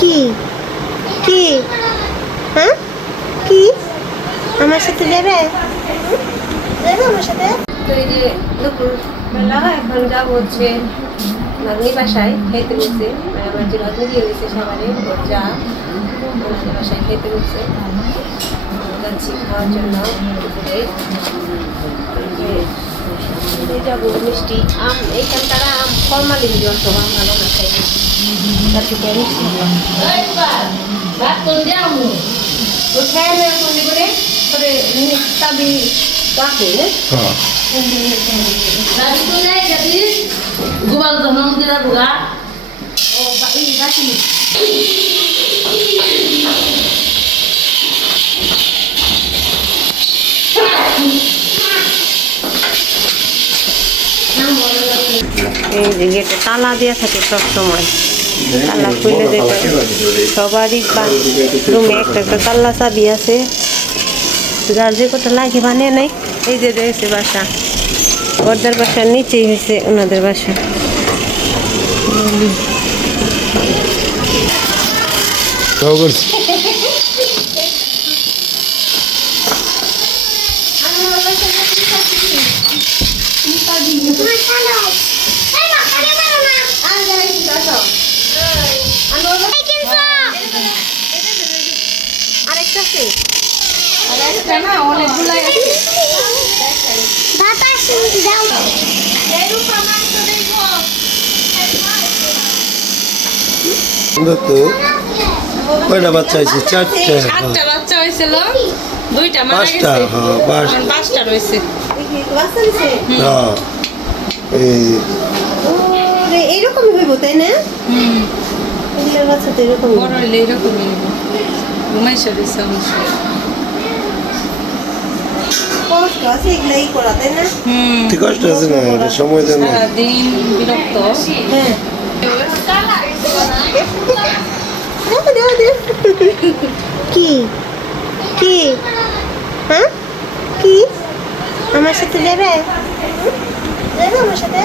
কি? কি? হ্যাঁ? কি? আমার সাথে যাবে? যাবে আমার সাথে? তো যে দুপুর বেলা, এখন যাব হচ্ছে নাগনি বাসায় খেতে বসে আমার যে রত্ন দিয়ে গেছে সবারে ওর যা। ওনাদের বাসায় খেতে বসে খাওয়ার জন্য দুপুরে। যাব মিষ্টি আম এইখানকার আম ফর্মালি যত আম ভালো না খাই তার থেকে মিষ্টি উঠায় না কোনটি করে করে তাবি রাখে না Gubal এই যে গেটে তালা দেওয়া থাকে সব সময়। তালা খুলে যেতে সবারই রুমে একটা একটা তাল্লা চাবি আছে। যার যে কটা লাগে বানিয়ে নেই। এই যে রয়েছে বাসা। ওদের বাসার নিচেই হয়েছে ওনাদের বাসা। আরেকটা তো কয়টা বাচ্চা হয়েছে? চারটে সাতটা বাচ্চা হয়েছিল দুইটা মারা পাঁচটা গেছে। হ্যাঁ পাঁচটা রয়েছে। হ্যাঁ। এইরকমই হইব তাই না? হুম। বাচ্চা তো এরকম বড় হইলে এরকমই হইব। অবশ্যই কষ্ট আছে এগুলাই করা তাই না ঠিক কষ্ট আছে না এটা সময় দেন না। বিরক্ত। হ্যাঁ। কি? কি? হ্যাঁ? কি? আমার সাথে যাবে? আমার সাথে?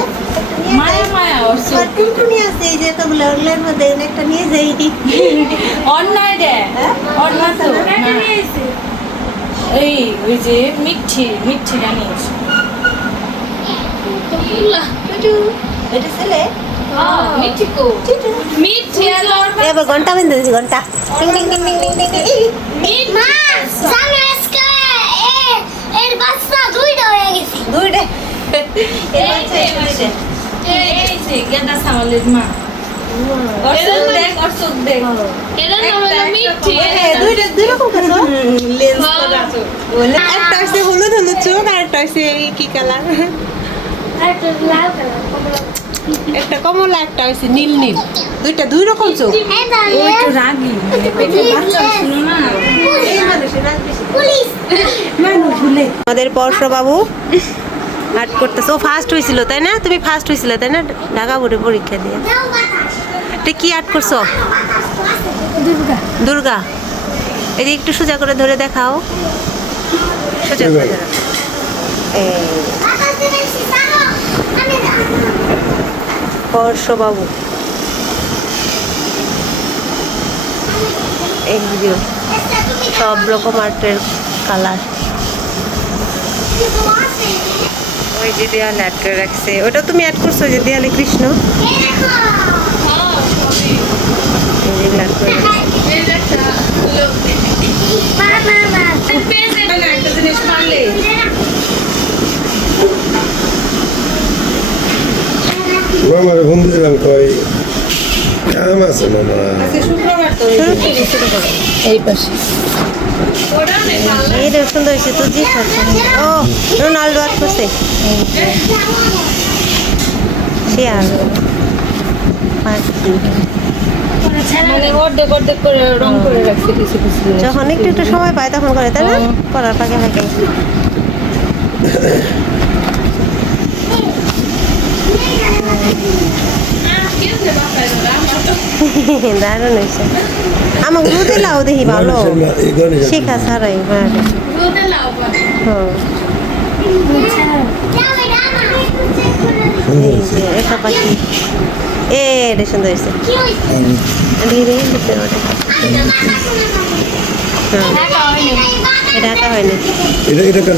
নিয়ে মায়া যাই। মায়া টুনটুনি আছে এই যে ওগুলোর মধ্যে একটা নিয়ে যাই। অন্যায় রে অন্যায় তো। হ্যাঁ। এই ওই যে মিঠি মিঠি জানিস এটা ছেলে? আবার ঘণ্টা বেঁধে দিয়েছি ঘণ্টা। দুইটা একটা হচ্ছে হলুদ হলুদ চোখ আর একটা এই কি কালার? একটা কমলা একটা হচ্ছে নীল নীল। দুইটা দুই রকম চোখ। রাগি। মানে পেটে বাচ্চা ছিল না। পুলিশ। আমাদের পরশ বাবু আর্ট করতেছে। ও ফার্স্ট হয়েছিল তাই না? তুমি ফার্স্ট হয়েছিল তাই না? ঢাকা বোর্ডে পরীক্ষা দিয়ে। এটা কি আর্ট করছ? দুর্গা। এই যে একটু সোজা করে ধরে দেখাও। সোজা করে ধরো। এই বাতাস দিবেছি জানো আমি পরশ বাবু এই ভিডিও এটা তুমি সব রকম আর্টের কালার কিছু যে দেয়ালে অ্যাড করে রাখছে। ওটা তুমি অ্যাড করছ যে দেয়ালে কৃষ্ণ? এই এই মামারে ফোন কই। কাম আছে মামা। এই পাশে। এই দেখো সুন্দর হয়েছে তো জি ও রোনাল্ডো অ্যাড করছে। আর পাখি মানে। যখন একটু একটু সময় পায় তখন করে তাই না? করার ফাঁকে ফাঁকে। দারুণ হয়েছে আমাকে রোদে লাও দেখি ভালো শিখা ছাড়াই হ্যাঁ। একটা এ এটা সুন্দর এটা আঁকা এটা এটা কার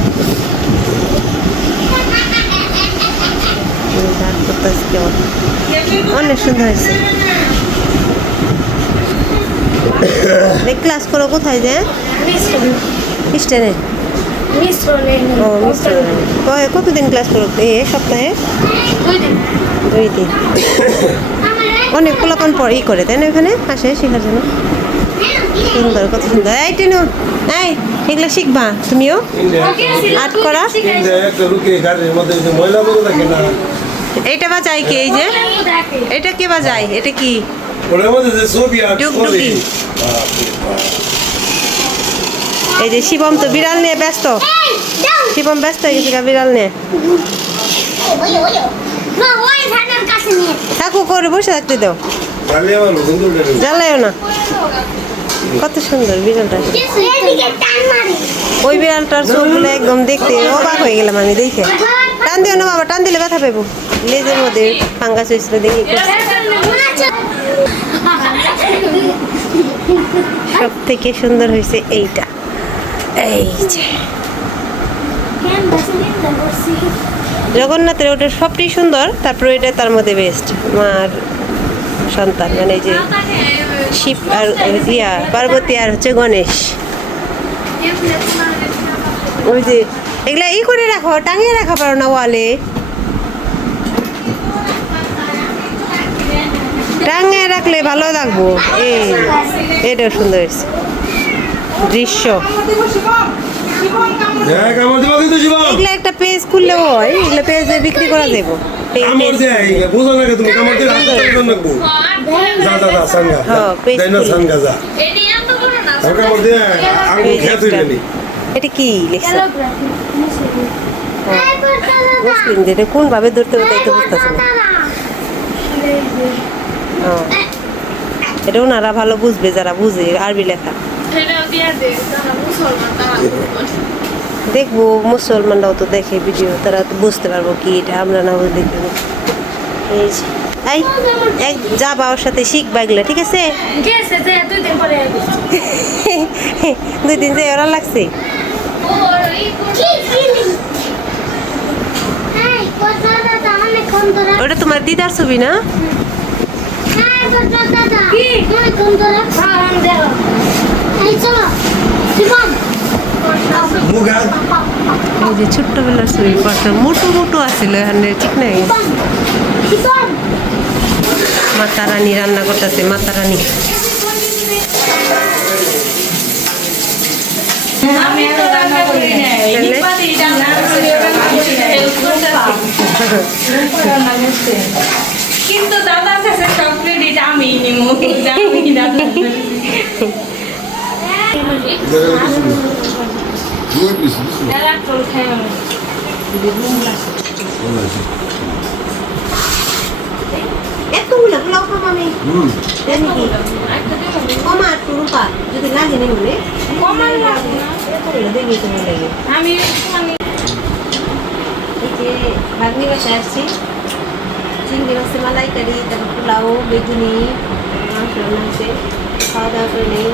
করতেছে কেমন অনেক সুন্দর হয়েছে এই ক্লাস করো কোথায় যে স্টেনে মিশ্রণে ও মিস্টার কতদিন ক্লাস করো এ সপ্তাহে দুই দিন অনেক পোলাপান পর ই করে তাই না এখানে আসে শেখার জন্য সুন্দর কত সুন্দর এই টেনু এই এগুলো শিখবা তুমিও আর্ট করা এইটা বাজায় কি এই যে? এটা কে বাজায়? এটা কি? এই যে শিবম তো বিড়াল নিয়ে ব্যস্ত। শিবম ব্যস্ত হয়ে গেছে বিড়াল নিয়ে। থাকু করে বসে থাকতে দাও। জ্বালায়ও না। কত সুন্দর বিড়ালটা। ওই বিড়ালটার চোখগুলো একদম দেখতে অবাক হয়ে গেলাম আমি দেখে। টান দিও না বাবা টান দিলে ব্যথা পাবো লেজের মধ্যে ফাঙ্গাস হয়েছিল দেখি সব থেকে সুন্দর হয়েছে এইটা। এই যে। জগন্নাথের ওটা সবটাই সুন্দর, তারপরে এটা তার মধ্যে বেস্ট মার সন্তান মানে যে শিব আর ইয়া, পার্বতী আর হচ্ছে গণেশ। ওই যে, এগুলা ই করে রাখো, টাঙিয়ে রাখা পারো না ওয়ালে টাঙিয়ে রাখলে ভালো লাগবো। এই এটা সুন্দর হয়েছে। দৃশ্য। হ্যাঁ এগুলা একটা পেজ খুললে হয় এগুলা পেজে বিক্রি করা হ্যাঁ, এটি কি লিখছে? মুসলিম যেটা কোন ভাবে ধরতে হবে তাই তো বুঝতেছে না। এটা ওনারা ভালো বুঝবে যারা বুঝে আরবি লেখা। দেখব মুসলমানরাও তো দেখে ভিডিও তারা তো বুঝতে পারব কি এটা আমরা না হবে। এই এই এক যাবা ওর সাথে শিখবা এগুলো ঠিক আছে? দুই দিন পরে যে ওরা লাগছে। ওটা তোমার দিদার ছবি না? এই যে ছোট্টবেলার পাশে মোটো মোটো আছিল এখানে ঠিক নাই? মাতা রানী রান্না করতেছে মাতা রানী কিন্তু সব চল খাই আমি এতগুলো পোলাও খাব আমি একটা দিন কমা একটু রূপা যদি লাগে নি মনে কমান লাগবে না। এতগুলো দেখবি তুমি লাগে আমি মানে এই যে ভাগ্নি বাসায় আসছি চিংড়ি মাছের মালাইকারি তারপর পোলাও বেগুনি মাংস রান্না হয়েছে খাওয়া দাওয়া করে নেই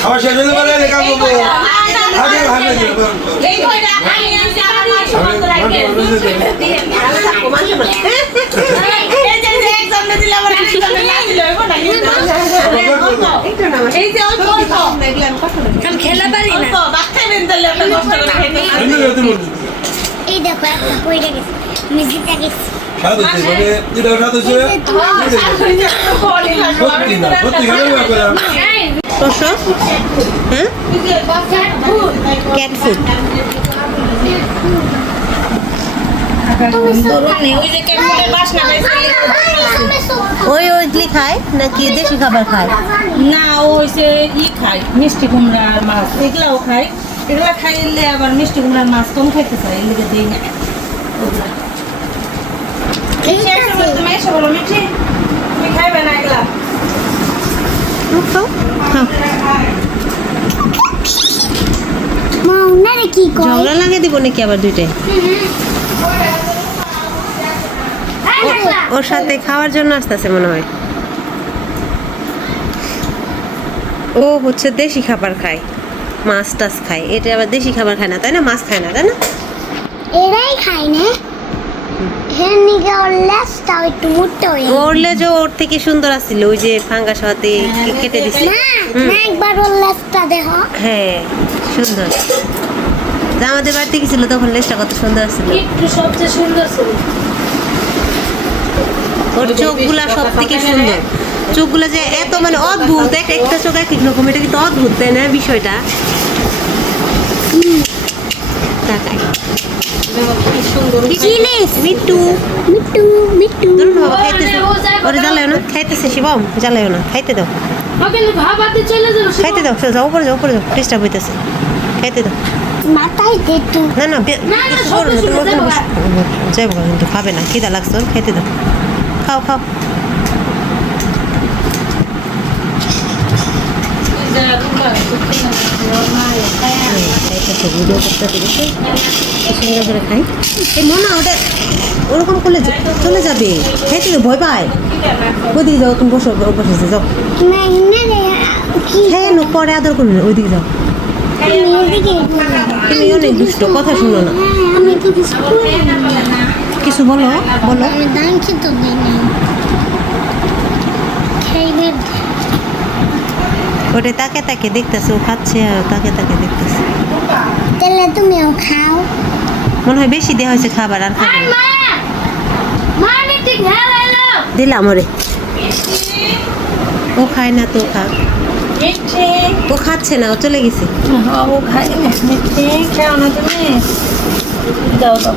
খাওয়া শেষ হলে বলে আগে exam দিলে আবার exam না দিলে হইব না এই যে অল্প অল্প। আমি খেলা পারি অল্প বাচ্চা বেন দিলে আপনি কষ্ট করে খেতে এই দেখো একটা পড়ে গেছে জিতে গেছি। না না হ্যাঁ। ক্যাট ফুড ওই খায় নাকি দেশি খাবার খায়? না ও হইছে ই খায় মিষ্টি কুমড়ার মাছ। এগুলাও খায়। এগুলা খাইলে আবার মিষ্টি কুমড়ার মাছ কম খাইতে চাই এগুলো দিই না। তুমি এসে বলো, মিঠি, তুমি খাইবে এগুলা? কি ঝগড়া লাগিয়ে দিব নাকি আবার দুইটাই? ওর সাথে খাওয়ার জন্য আসতেছে মনে হয়। ও হচ্ছে দেশি খাবার খায় মাছ টাছ খায়। এটা আবার দেশি খাবার খায় না তাই না? মাছ খায় না তাই না? এরাই খায় না। ওর হয়ে ওর থেকে সুন্দর আসছিল ওই যে কেটে দিছি। না না একবার ওর লেজটা দেখো হ্যাঁ সুন্দর। যা আমাদের বাড়িতে গেছিল তখন লেজটা কত সুন্দর আসছিল। একটু সবচেয়ে সুন্দর ছিল। ওর চোখগুলা সব থেকে সুন্দর। চোখগুলো যে এত মানে অদ্ভুত এক একটা চোখ এক রকম এটা কিন্তু অদ্ভুত তাই না বিষয়টা? তাকাই। মিট্টু। মিট্টু মিট্টু। ধরুন বাবা খাইতেছে। ওরে জ্বালায় না খাইতেছে শিবম জ্বালায় না খাইতে দাও। খাইতে দাও যাও উপরে যাও উপরে যাও ডিস্টার্ব হইতেছে। খাইতে দাও। না না। যাব। কিন্তু খাবে না খিদা লাগছে ওর খাইতে দাও। খাও খাও ভিডিও করতে পেরেছে সুন্দর করে খাই এই মনে ওটা ওরকম করলে চলে যাবে খাইতে তো ভয় পায় ওদিকে যাও তুমি বসো বসেছে যাও হ্যাঁ নো পরে আদর করবে না ওইদিকে যাও তুমি অনেক দুষ্ট কথা শুনো না কিছু বলো বলো। আমি দান খেতে দিই না খাইবে ওটা তাকে তাকে দেখতেছে ও খাচ্ছে আর তাকে তাকে দেখতেছে। তাহলে তুমিও খাও। মনে হয় বেশি দেওয়া হয়েছে খাবার আর খাবে দিলাম ওরে। ও খায় না তো খাক। মিঠি। ও খাচ্ছে না ও চলে গেছে। হ্যাঁ, ও খায় না তুমি। দাও দাও।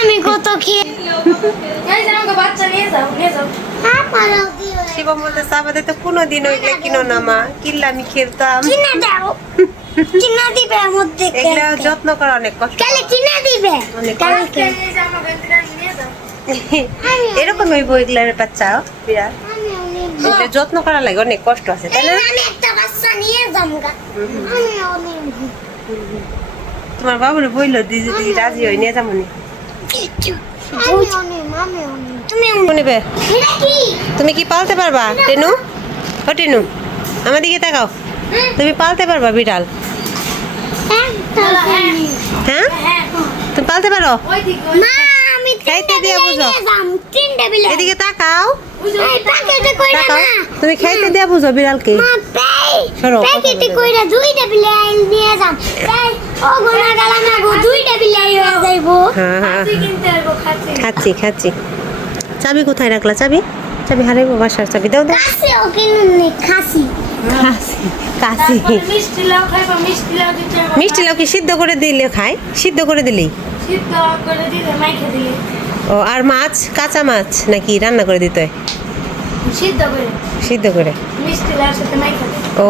আমি কত শিবম বলতে আমাদের তো কোনোদিন ওইগুলো কিনো না মা কিনলে আমি খেলতাম। কিনা দিবে মধ্যে এগুলা যত্ন করা অনেক কষ্ট। কালে কিনা দিবে। কালকে এরকম ওই বইগুলার বাচ্চা বিরাট। যত্ন করা লাগে অনেক কষ্ট আছে তাই না? আমি একটা বাচ্চা নিয়ে যামগা তোমার বাবুরে বইলো দিদি দিদি রাজি হই নিয়ে যাব তুমি কি? পালতে পারবা টেনু? ও টেনু আমার দিকে তাকাও। তুমি পালতে পারবা বিড়াল। হ্যাঁ? তুমি পালতে পারো। এদিকে তাকাও। তুমি খাইতে দিয়া বুঝো বিড়ালকে। সরো, প্যাকেটে কইরা দুইটা বিলে নিয়ে যাম পেই ও গোনা গালা না গো দুইটা বিলে হয়ে যাইবো। হ্যাঁ খাচ্ছি খাচ্ছি। চাবি কোথায় রাখলা? চাবি? চাবি হারাইবো বাসার চাবি। দাও দাও। কাছেও কিনুন নি খাসি। কাশি কাশি মিষ্টি লাউ কি সিদ্ধ করে দিলে খায়? সিদ্ধ করে দিলেই সিদ্ধ করে দিলে মাইখে দিলে। ও আর মাছ? কাঁচা মাছ নাকি রান্না করে দিতে? হয় সিদ্ধ করে। সিদ্ধ করে? মিষ্টি লাউর সাথে দিলে ও।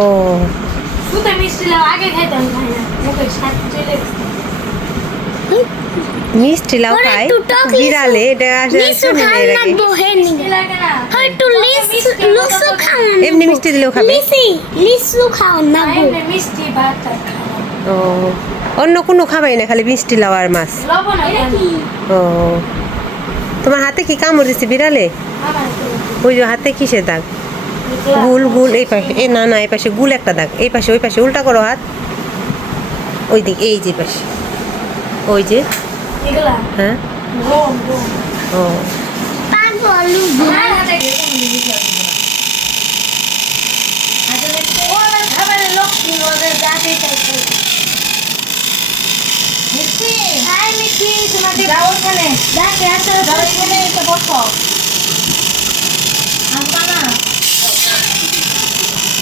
শুধু মিষ্টি লাউ আগে না। মুখে স্বাদ চলে মিষ্টি লাউ বিড়ালে এটা আসলে লিচু শুনি না খান এর আগে। লাগবো হে নি। মিষ্টি লাগে না হয়তো লিচু লিচু খাওয়ান এমনি মিষ্টি দিলেও খাবে? লিচু খাওয়ান না, মিষ্টি ভাত ও। অন্য কোনো খাবাই না খালি মিষ্টি লাউ আর মাছ? লবণ ও। তোমার হাতে কি কামড় দিচ্ছে বিড়ালে? ওই যে হাতে কিসের দাগ? গুল গুল এই পাশে এ না না এই পাশে গুল একটা দাগ। এই পাশে ওই পাশে উল্টা করো হাত। ওই দিক এই যে পাশে। ওই যে? হ্যাঁ? ও পাগল ওরা খাবারে লক্ষ্মী ওদের দাঁতে চাইছে মিষ্টি মিষ্টি তোমাকে যাও ওখানে যাও এখানে এসে বসো।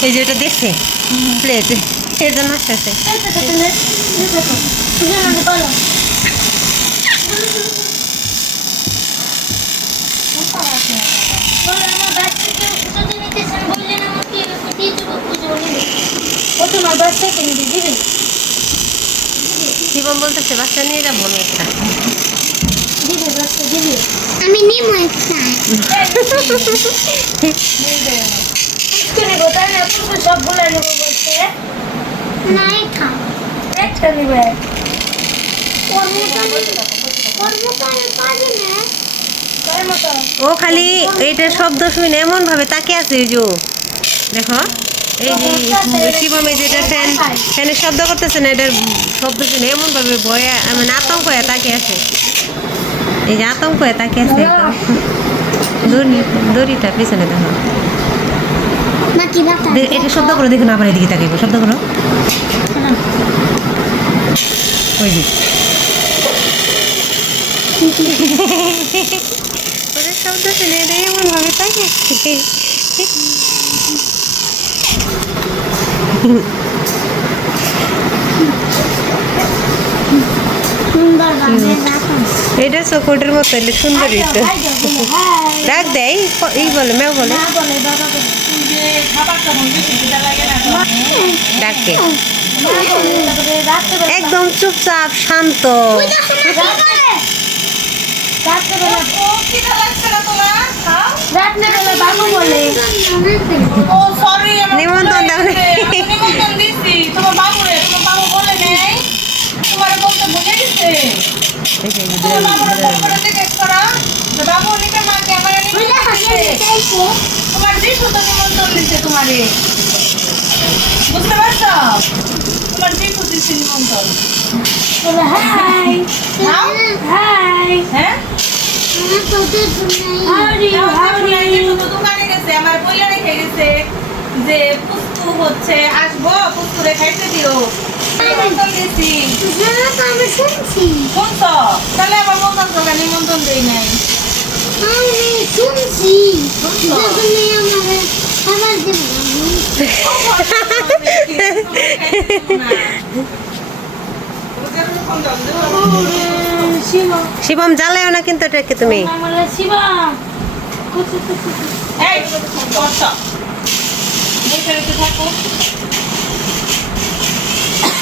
এই যে ওটা দেখছে? প্লেট এর জন্য আসতেছে তোমার বাচ্চা কিনে দিবি? শিবম বলতেছে বাচ্চা নিয়ে যাব না একটা। আমি একটা। নেব তাই সবগুলো নেব বলছে না খা একটা নিবে। আমি মতো? ও খালি এইটার শব্দ শুনে এমন ভাবে তাকিয়ে আছে ও। দেখো। এই যে শিবমে যেটা ফ্যান ফ্যানের শব্দ করতেছে না এটার শব্দ শুনে এমন ভাবে ভয়ে মানে আতঙ্ক হয়ে তাকিয়ে আছে। এই যে আতঙ্ক হয়ে তাকিয়ে আছে দড়ি দড়িটা পিছনে দেখো। এটা শব্দ করো দেখুন আবার এদিকে তাকিয়ে শব্দ করো। ওই যে। ওদের শব্দ শুনে এটা এমন ভাবে তাকিয়ে আছে সুন্দর ভাবে রাখো এটা চকোটের মতো এলে সুন্দরই তো ডাক দেয় এই বলে ম্যাও বলে। ডাকে। একদম চুপচাপ শান্ত। রাত্রেবেলা ও খিদা লাগছে না তোমার খাও রাত্রেবেলা বাবু বলে ও সরি নিমন্ত্রণ দাও নাই। নিমন্ত্রণ দিছি তোমার বাবুরে তোমার বাবু বলে নেই তোমার বলতে ভুলে গেছে তোমার বাবুরে ফোন করে জিজ্ঞেস করো যে বাবু নিতে মাকে আমার নিমন্ত্রণ দিছে তোমার যিশু তো নিমন্ত্রণ দিচ্ছে তোমারে বুঝতে পারছ? তোমার যিশু দিচ্ছে নিমন্ত্রণ হাই। হাই। হ্যাঁ? দোকানে গেছে আমার বইলা রেখে গেছে যে পুস্তু হচ্ছে আসব পুস্তুরে খাইতে দিও। তাহলে আবার নিমন্ত্রণ দেই নাই। শুনছি? শিবম জ্বালায়ও না কিন্তু এটাকে তুমি। আমার শিবা এই বস বসে রেখে থাকো আর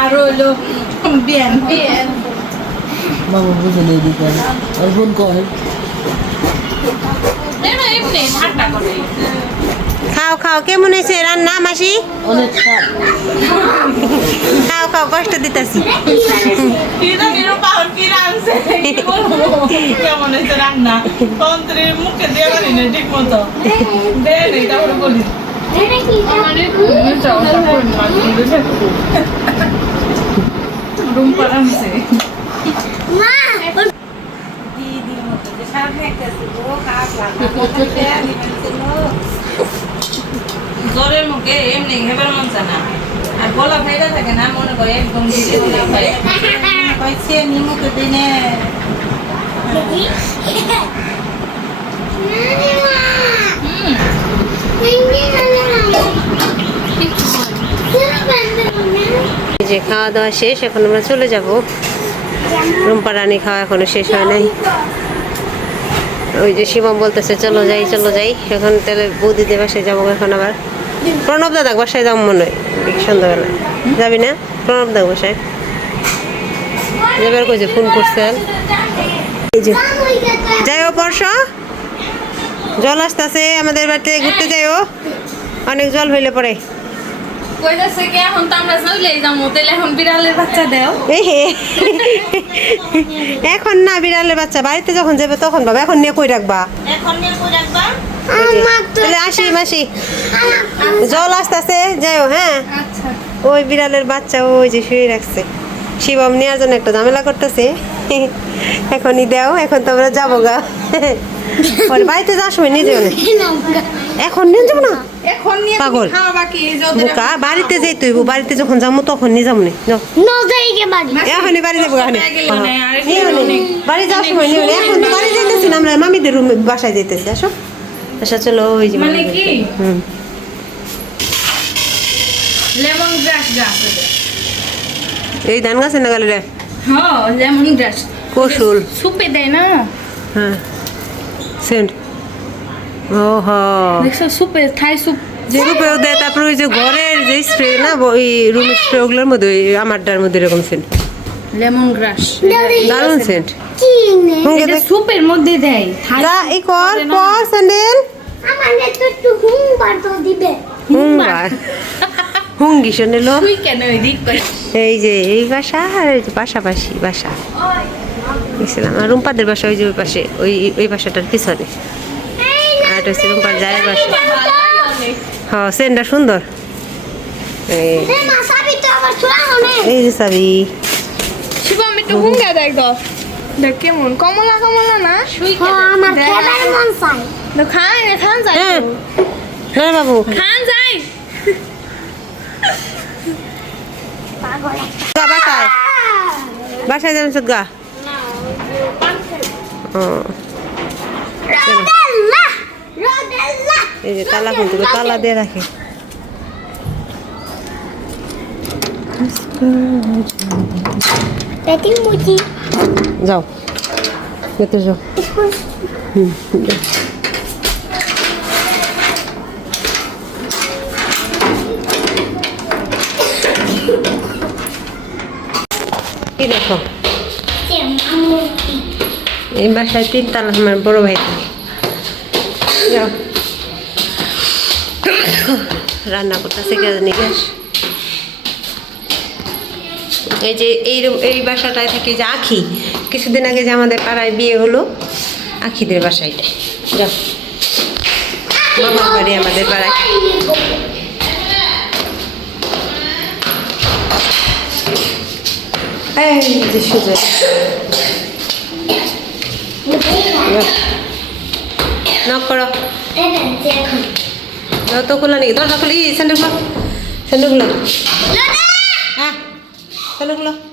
আর হলো বিয়ান। বিয়ান বাবু বুঝে নেই দিতে আর ফোন করে। খাও খাও কেমন হয়েছে রান্না মাসি? অনেক খাও খাও কষ্ট দিতেছি। কেমন হয়েছে রান্না? তন্ত্রের মুখে দিয়ে না ঠিক মতো দে নেই তারপরে বলি। জ্বরের মুখে এমনি হেবার মন না। আর গলা ফাইরা থাকে না মনে করে একদম ফাইরা নিমুকে দিনে। এই যে খাওয়া দাওয়া শেষ, এখন আমরা চলে যাব। রুম্পা রানী খাওয়া এখনও শেষ হয় নাই। ওই যে শিবম বলতেছে, চলো যাই চলো যাই। এখন তাহলে বৌদিদের বাসায় যাব এখন আবার। প্রণব দাদা বাসায় যাব মনে হয়। সন্ধ্যাবেলা। যাবি না? প্রণব দাদা বাসায়। যাবার কইছে ফোন করছে এই যে। যাইও পরশ জল আসতেছে আমাদের বাড়িতে ঘুরতে যাই যাইও। অনেক জল হইলে পরে। এখন না বিড়ালের বাচ্চা। বাড়িতে যখন যাবে তখন বাবা এখন নিয়ে কই রাখবা? এখন নিয়ে কই রাখবা? তাহলে আসি মাসি। জল আসতেছে যাইও হ্যাঁ? আচ্ছা। ওই বিড়ালের বাচ্চা ওই যে শুয়ে রাখছে। শিবম নেওয়ার জন্য একটা ঝামেলা করতেছে। এখনই দাও এখন তো আমরা যাব গা। পরে বাড়িতে যাস সময় নিয়ে যাব এখন নিয়ে যাব না? এখন নিয়ে পাগল। খাওয়া বাকি এই যে বোকা বাড়িতে যাই তুই বাড়িতে যখন যাব তখন নিয়ে যাব না? এখনই বাড়ি যাব। বাড়ি যাওয়ার সময় নিও নি। এখন তো বাড়ি যাইতেছি না আমরা মামিদের রুমে বাসায় যাইতেছি। আসো। আচ্ছা চলো ওই যে মানে কি? হুম। লেমন গ্রাস গাছ এই ধান গাছে না গেল রে। হ্যাঁ লেমন গ্রাস কৌশল সুপে দেয় না? হ্যাঁ। সেন্ট। ও হ দেখছ সুপে থাই সুপ যে রূপেও দেয় তারপরে ওই যে ঘরের যে স্প্রে না ওই রুমের স্প্রে ওগুলোর মধ্যে ওই আমারটার মধ্যে এরকম সেন্ট। লেমন গ্রাস দারুণ সেন্ট। এটা সুপের মধ্যে দেয় যা এই কর কর স্যান্ডেল। আমার তো একটু হুম বাড়তো দিবে। হুঙ্গার হুঙ্গি স্যান্ডেল তুই কেন এদিক করে এই যে এই বাসা আর এই যে পাশাপাশি বাসা। গেছিলাম। আর রুম্পাদের বাসা ওই যে ওই পাশে ওই ওই বাসাটার পিছনে। আর এটা হচ্ছে রুম্পার জায়ের বাসা। হ্যাঁ সেন্টটা সুন্দর। এই। সাবি যে একটু হুঙ্গা দেখ দেখ কেমন। কমলা কমলা না? হ্যাঁ আমার খেলার মন চাই। খান খান যাই হ্যাঁ বাবু। খান যাই। গা বাসায় বাসায় যাবেন গা এই যে তালা কিন্তু তালা দিয়ে রাখে। যাও। যাও। হুম কি দেখো। এই বাসায় তিন তালা আমার বড় ভাই যাও। রান্না করতেছে, কে জানি গ্যাস। এই যে এই এই বাসাটায় থাকে যে আখি। কিছুদিন আগে যে আমাদের পাড়ায় বিয়ে হলো, আখিদের বাসাইটা যাও। মামার বাড়ি আমাদের পাড়ায়। এই যে সুযোগ নক করো যাও তো খোলা নাকি দরজা খুলি স্যান্ডেল খুলো স্যান্ডেল খুলো হ্যাঁ স্যান্ডেল খুলো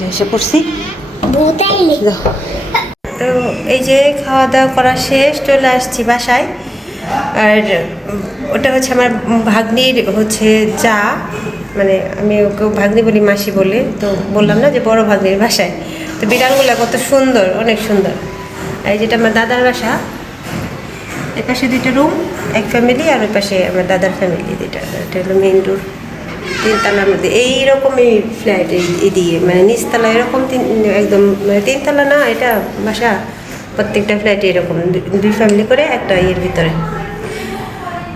যে এসে পড়ছি। তো এই যে খাওয়া দাওয়া করা শেষ চলে আসছি বাসায়। আর ওটা হচ্ছে আমার ভাগ্নির হচ্ছে যা মানে আমি ওকে ভাগ্নি বলি মাসি বলে তো বললাম না যে বড় ভাগ্নির বাসায়। তো বিড়ালগুলো কত সুন্দর অনেক সুন্দর। আর এই যেটা আমার দাদার বাসা এ পাশে দুইটা রুম এক ফ্যামিলি আর ওই পাশে আমার দাদার ফ্যামিলি দুইটা এটা হলো মেইন ডোর তিনতলার মধ্যে। এইরকমই ফ্ল্যাট এদিকে মানে নিচতলা এরকম তিন, একদম মানে তিনতলা না, এটা বাসা, প্রত্যেকটা ফ্ল্যাটে এরকম দুই ফ্যামিলি করে একটা ইয়ের ভিতরে।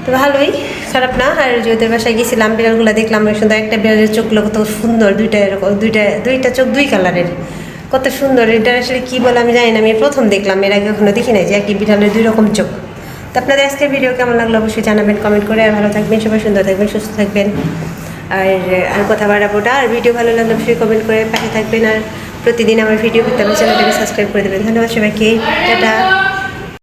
তো ভালোই, খারাপ না? আর যে বাসায় গেছিলাম, বিড়ালগুলো দেখলাম সুন্দর, একটা বিড়ালের চোখগুলো কত সুন্দর, দুইটা এরকম, দুইটা দুইটা চোখ দুই কালারের কত সুন্দর, এটা আসলে কী বলে আমি জানি না, আমি প্রথম দেখলাম, এর আগে কখনো দেখি নাই যে একই বিড়ালের দুই রকম চোখ। তো আপনাদের আজকের ভিডিও কেমন লাগল অবশ্যই জানাবেন কমেন্ট করে, আর ভালো থাকবেন, সবাই সুন্দর থাকবেন, সুস্থ থাকবেন। আর আর কথা বাড়াবো না। আর ভিডিও ভালো লাগলে অবশ্যই কমেন্ট করে পাশে থাকবেন। আর প্রতিদিন আমার ভিডিও করতে আমার চ্যানেলটাকে সাবস্ক্রাইব করে দেবেন। ধন্যবাদ সবাইকে। টাটা।